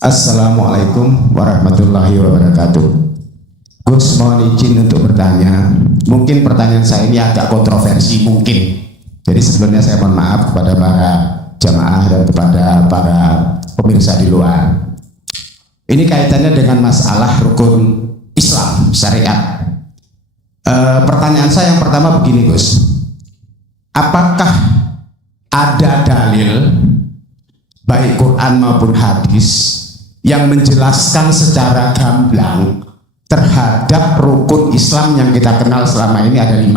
Assalamualaikum warahmatullahi wabarakatuh. Gus, mohon izin untuk bertanya. Mungkin pertanyaan saya ini agak kontroversi mungkin. Jadi sebelumnya saya mohon maaf kepada para jamaah dan kepada para pemirsa di luar. Ini kaitannya dengan masalah rukun Islam syariat. Pertanyaan saya yang pertama begini, Gus. Apakah ada dalil baik Quran maupun hadis yang menjelaskan secara gamblang terhadap rukun Islam yang kita kenal selama ini ada 5,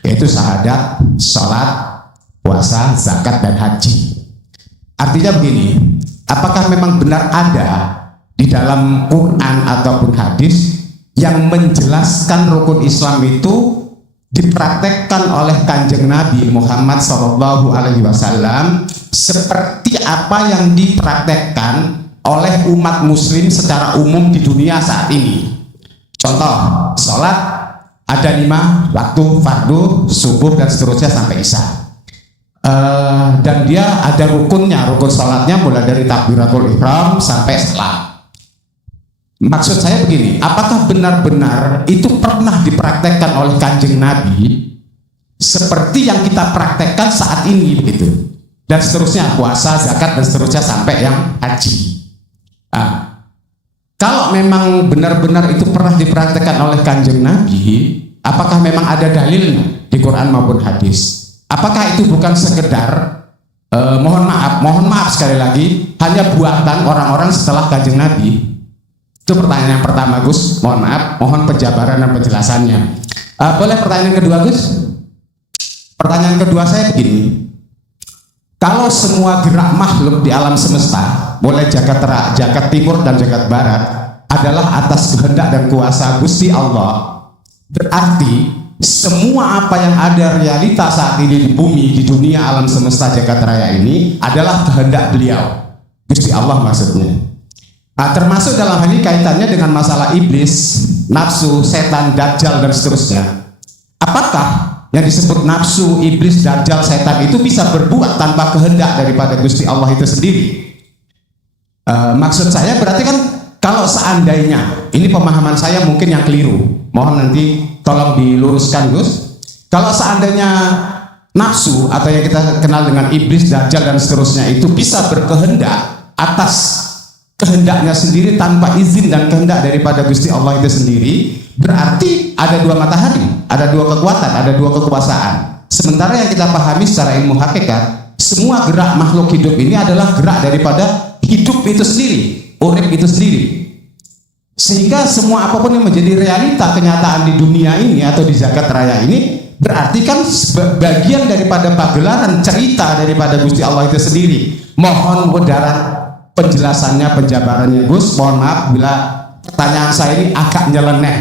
yaitu syahadat, sholat, puasa, zakat, dan haji. Artinya begini, apakah memang benar ada di dalam Quran ataupun hadis yang menjelaskan rukun Islam itu dipraktekkan oleh Kanjeng Nabi Muhammad SAW seperti apa yang dipraktekkan oleh umat muslim secara umum di dunia saat ini? Contoh, sholat ada 5 waktu, fardu, subuh, dan seterusnya sampai isya. Dan dia ada rukunnya, rukun sholatnya mulai dari takbiratul ihram sampai salam. Maksud saya begini, apakah benar-benar itu pernah dipraktekkan oleh Kanjeng Nabi seperti yang kita praktekkan saat ini begitu? Dan seterusnya, puasa, zakat, dan seterusnya sampai yang haji. Nah, kalau memang benar-benar itu pernah dipraktekkan oleh Kanjeng Nabi, apakah memang ada dalilnya di Quran maupun hadis? Apakah itu bukan sekedar mohon maaf sekali lagi, hanya buatan orang-orang setelah Kanjeng Nabi? Itu pertanyaan yang pertama, Gus. Mohon maaf, mohon penjabaran dan penjelasannya. Boleh pertanyaan kedua, Gus? Pertanyaan kedua saya begini. Kalau semua gerak makhluk di alam semesta, mulai jagat timur dan jagat barat, adalah atas kehendak dan kuasa Gusti Allah, berarti semua apa yang ada realita saat ini di bumi, di dunia alam semesta jagat raya ini adalah kehendak beliau, Gusti Allah maksudnya. Nah, termasuk dalam hal ini kaitannya dengan masalah iblis, nafsu, setan, dajjal, dan seterusnya. Apakah yang disebut nafsu, iblis, dajjal, setan itu bisa berbuat tanpa kehendak daripada Gusti Allah itu sendiri? Maksud saya berarti kan kalau seandainya, ini pemahaman saya mungkin yang keliru, mohon nanti tolong diluruskan, Gus. Kalau seandainya nafsu atau yang kita kenal dengan iblis, dajjal, dan seterusnya itu bisa berkehendak atas kehendaknya sendiri tanpa izin dan kehendak daripada Gusti Allah itu sendiri, berarti ada 2 matahari, ada 2 kekuatan, ada 2 kekuasaan. Sementara yang kita pahami secara ilmu hakikat, semua gerak makhluk hidup ini adalah gerak daripada hidup itu sendiri, urip itu sendiri. Sehingga semua apapun yang menjadi realita kenyataan di dunia ini atau di zakat raya ini, berarti kan bagian daripada pagelaran cerita daripada Gusti Allah itu sendiri. Mohon mudarat penjelasannya, penjabarannya, Gus. Mohon maaf bila pertanyaan saya ini agak nyeleneh.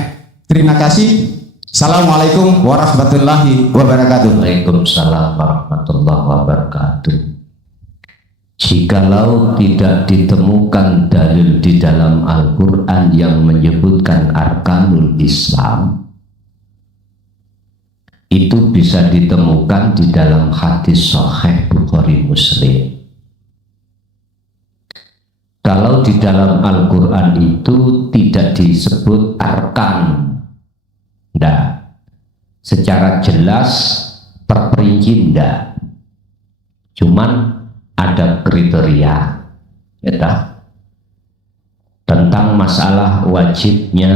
Terima kasih. Assalamualaikum warahmatullahi wabarakatuh. Waalaikumsalam warahmatullahi wabarakatuh. Jikalau tidak ditemukan dalil di dalam Al-Quran yang menyebutkan arkanul Islam, itu bisa ditemukan di dalam hadis sahih Bukhari Muslim. Kalau di dalam Al-Quran itu tidak disebut arkan, enggak, secara jelas terperinci enggak, cuman ada kriteria ya, tentang masalah wajibnya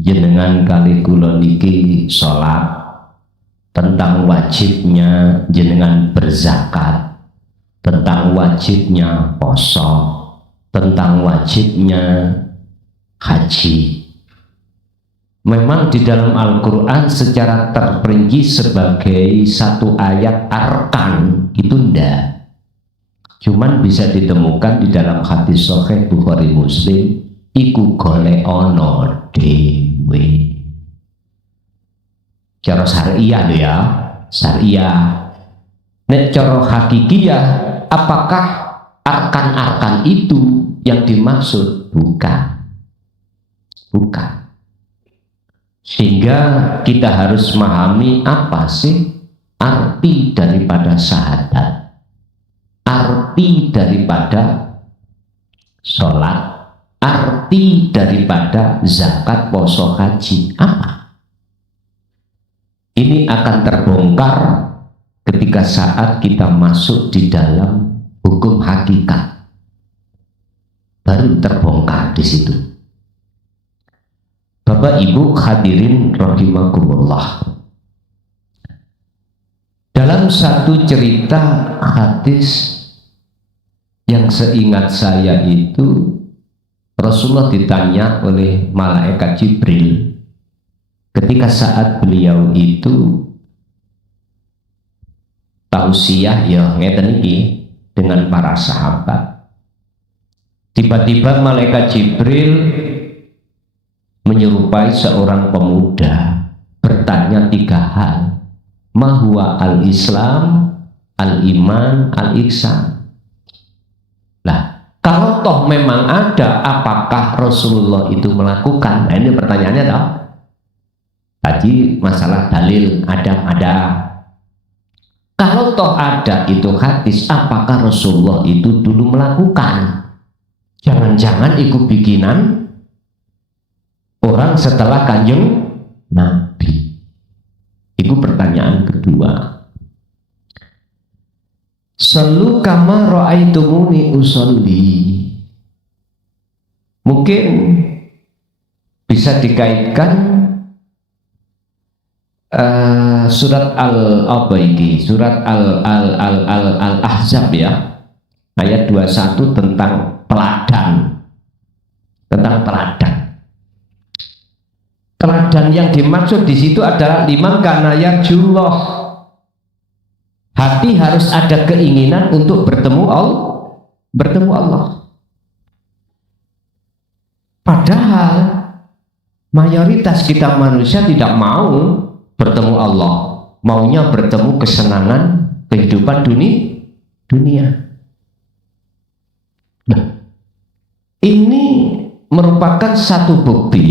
jenengan kali kula niki sholat, tentang wajibnya jenengan berzakat, tentang wajibnya poso, tentang wajibnya haji. Memang di dalam Al-Quran secara terperinci sebagai satu ayat arkan itu enggak, cuman bisa ditemukan di dalam hadis sahih Bukhari Muslim, iku golek ono dewe. Cara syariah ya, syariah. Nek cara hakikiyah, apakah arkan-arkan itu yang dimaksud? Bukan. Sehingga kita harus memahami apa sih arti daripada syahadat, arti daripada sholat. Arti daripada zakat, poso, haji apa? Ini akan terbongkar ketika saat kita masuk di dalam hukum hakikat. Baru terbongkar di situ. Bapak Ibu hadirin rahimakumullah. Dalam satu cerita hadis yang seingat saya itu, Rasulullah ditanya oleh malaikat Jibril ketika saat beliau itu tausiah ya ngeten iki dengan para sahabat. Tiba-tiba malaikat Jibril menyerupai seorang pemuda bertanya 3 hal. Ma huwa al-Islam, al-iman, al-ihsan. Lah, kalau toh memang ada, apakah Rasulullah itu melakukan? Nah, ini pertanyaannya toh. Tadi masalah dalil ada. Kalau toh ada itu hadis, apakah Rasulullah itu dulu melakukan? Jangan-jangan ikut bikinan orang setelah Kanjeng Nabi. Itu pertanyaan kedua. Sallu kama ra'aitumuni usolli. Mungkin bisa dikaitkan surat surat Al-Ahzab ya, ayat 21 tentang teladan. Teladan yang dimaksud di situ adalah liman kana yarjullah. Hati harus ada keinginan untuk bertemu Allah. Padahal mayoritas kita manusia tidak mau bertemu Allah, maunya bertemu kesenangan kehidupan dunia. Nah, ini merupakan satu bukti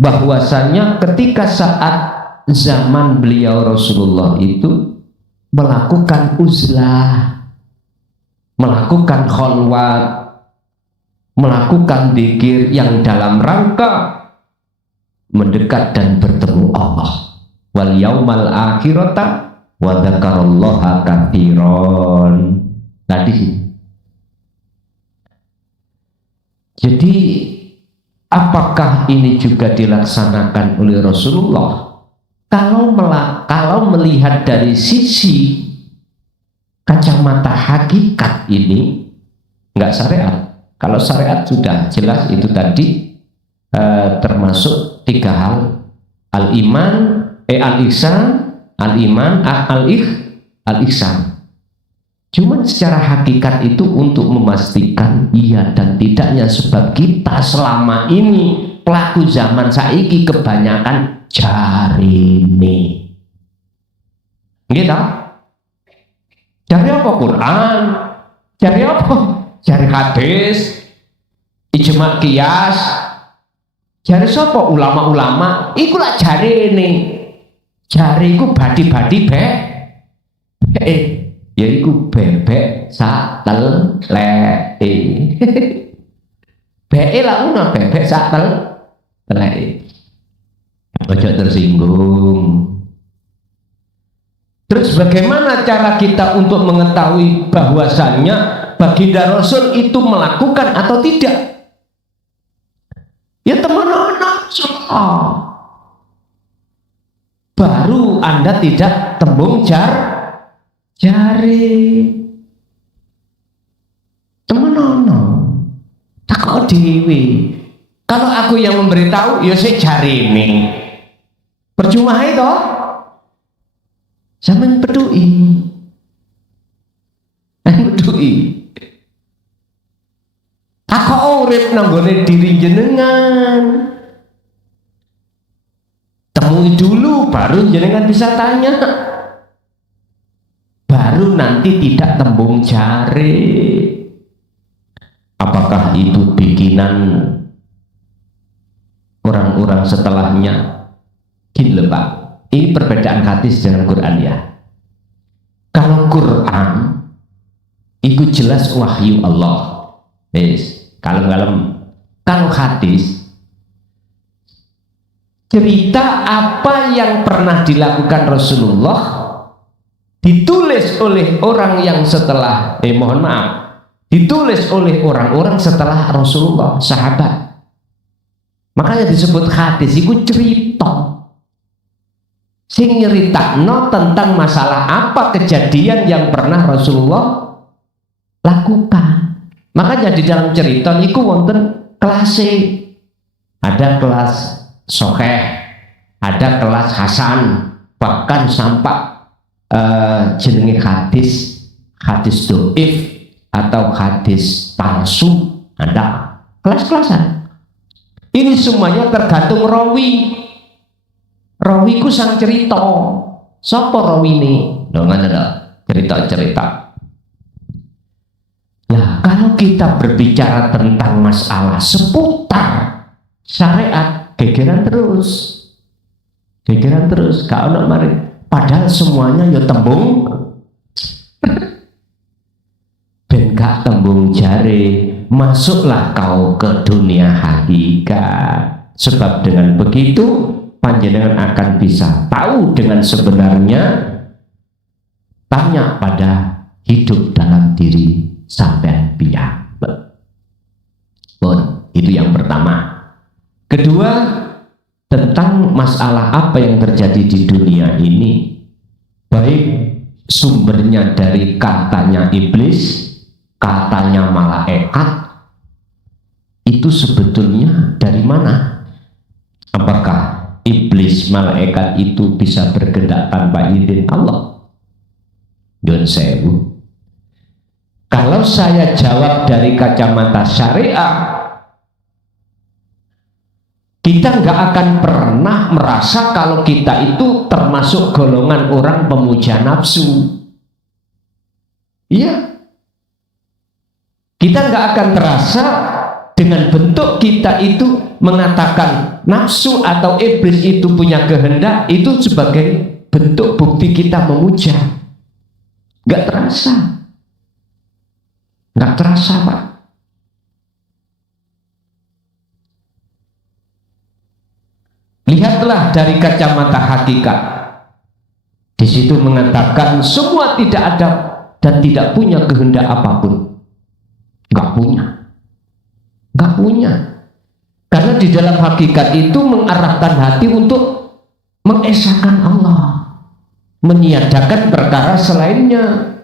bahwasanya ketika saat zaman beliau Rasulullah itu melakukan uzlah, melakukan khalwat, melakukan zikir yang dalam rangka mendekat dan bertemu Allah. Wal yaumal akhirata wa dzakarallaha katsiran. Tadi. Jadi apakah ini juga dilaksanakan oleh Rasulullah? Kalau melihat dari sisi kacamata hakikat ini enggak syariat. Kalau syariat sudah jelas itu tadi termasuk 3 hal: al-iman, al-ihsan, al-iman, al-ihsan. Cuman secara hakikat itu untuk memastikan iya dan tidaknya, sebab kita selama ini pelaku zaman saiki kebanyakan jarine. Gitu. Cari apa Quran? Cari apa? Cari hadis, ijma qiyas. Cari sapa ulama-ulama? Iku lah jarine. Jariku badi-badi yaiku bebek satel leke. Beke lah una bebek satel leke. Ojo tersinggung. Terus bagaimana cara kita untuk mengetahui bahwasannya baginda Rasul itu melakukan atau tidak? Ya teman-teman, baru Anda tidak tembung jari. Teman-teman, tak kau dewi. Kalau aku yang memberitahu, ya saya jari ini. Percuma itu. Zaman peduli. Aku urip nanggone diri jenengan. Temui dulu, baru jenengan bisa tanya. Baru nanti tidak tembung jari. Apakah itu bikinan orang-orang setelahnya? Gini loh Pak, ini perbedaan hadis dengan Quran ya. Kalau Quran itu jelas wahyu Allah, Kalem-kalem. Kalau hadis, cerita apa yang pernah dilakukan Rasulullah ditulis oleh orang yang setelah ditulis oleh orang-orang setelah Rasulullah, sahabat. Makanya disebut hadis itu cerita sing nyeritakno tentang masalah apa kejadian yang pernah Rasulullah lakukan. Makanya di dalam cerita itu wonten kelasnya. Ada kelas Soheh, ada kelas Hasan, bahkan sampai jenenge hadis doif atau hadis palsu, ada kelas-kelasan. Ini semuanya tergantung rawi. Rawi ku sang cerita. Sapa rawi ini? Dengan ada cerita-cerita. Nah, kalau kita berbicara tentang masalah seputar syariat, gegeran terus, gak ono mari. Padahal semuanya ya tembung, ben gak tembung jare, masuklah kau ke dunia hakikat. Sebab dengan begitu panjenengan akan bisa tahu dengan sebenarnya. Tanya pada hidup dalam diri sampai pihak. Itu yang pertama. Kedua, tentang masalah apa yang terjadi di dunia ini, baik sumbernya dari katanya iblis, katanya malaikat, itu sebetulnya dari mana? Apakah iblis, malaikat itu bisa bergerak tanpa izin Allah? Don sewu. Kalau saya jawab dari kacamata syariah, kita nggak akan pernah merasa kalau kita itu termasuk golongan orang pemuja nafsu. Iya. Kita nggak akan terasa dengan bentuk kita itu mengatakan nafsu atau iblis itu punya kehendak, itu sebagai bentuk bukti kita memuja. Nggak terasa. Nggak terasa, Pak. Lihatlah dari kacamata hakikat. Di situ mengatakan semua tidak ada dan tidak punya kehendak apapun. Nggak punya. Karena di dalam hakikat itu mengarahkan hati untuk mengesahkan Allah, meniadakan perkara selainnya.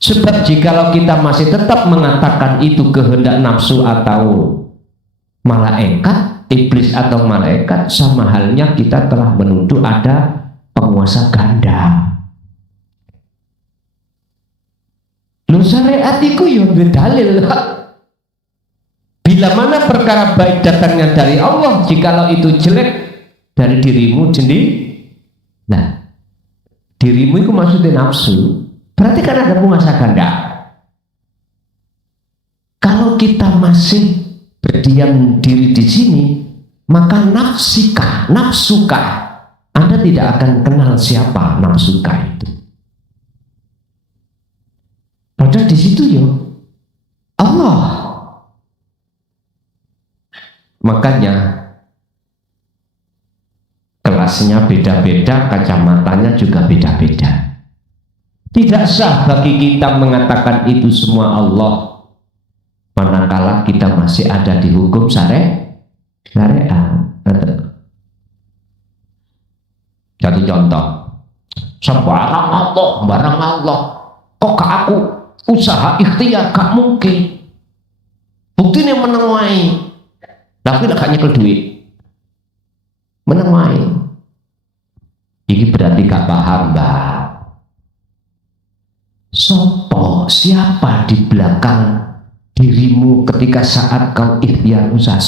Sebab jikalau kita masih tetap mengatakan itu kehendak nafsu atau malaikat, iblis atau malaikat, sama halnya kita telah menuduh ada penguasa ganda. Lu syariat itu ya dalil. Bila mana perkara baik datangnya dari Allah, jikalau itu jelek dari dirimu sendiri. Nah, dirimu itu maksudnya nafsu. Berarti kan ada penguasa ganda. Kalau kita masih berdiam diri di sini, maka nafsukah, Anda tidak akan kenal siapa nafsukah itu. Padahal di situ ya Allah. Makanya kelasnya beda-beda, kacamatanya juga beda-beda. Tidak sah bagi kita mengatakan itu semua Allah, manakala kita masih ada di hukum syariat. Jadi contoh, barang Allah, kok ke aku usaha ikhtiar gak mungkin. Buktinya menengai, tapi gak nyekel duit, menengai. Ini berarti gak paham, Mbak. Siapa di belakang dirimu ketika saat kau ikhtiar usaha?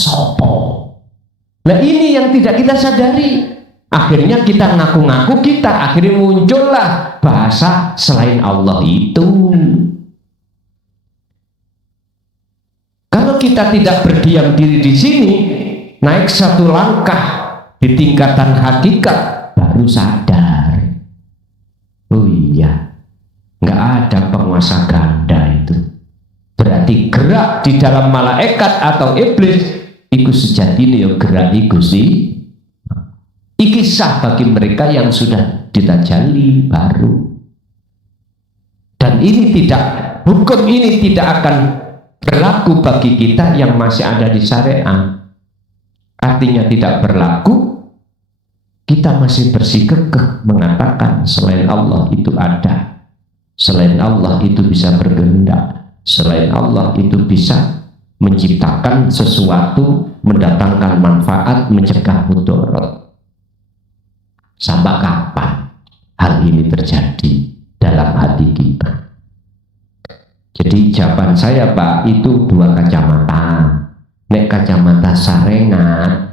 Nah ini yang tidak kita sadari. Akhirnya kita ngaku-ngaku kita, akhirnya muncullah bahasa selain Allah itu. Kalau kita tidak berdiam diri di sini, naik satu langkah di tingkatan hakikat, baru sadar. Oh iya, nggak ada penguasa ganda itu. Berarti berarti gerak di dalam malaikat atau iblis iku sejatine ya gerak iku sih. Iki sah bagi mereka yang sudah ditajalli baru. Dan ini hukum ini tidak akan berlaku bagi kita yang masih ada di syariat. Artinya tidak berlaku, kita masih bersikukuh mengatakan selain Allah itu ada, selain Allah itu bisa berkehendak, selain Allah itu bisa menciptakan sesuatu, mendatangkan manfaat, mencegah mudarat. Sampai kapan hal ini terjadi dalam hati kita? Jadi jawaban saya Pak, itu dua kacamata. Nek kacamata sarengat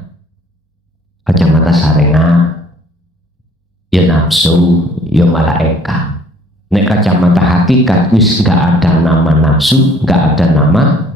ya nafsu, ya malaikat. Nek kacamata hakikat wis nggak ada nama nafsu, nggak ada nama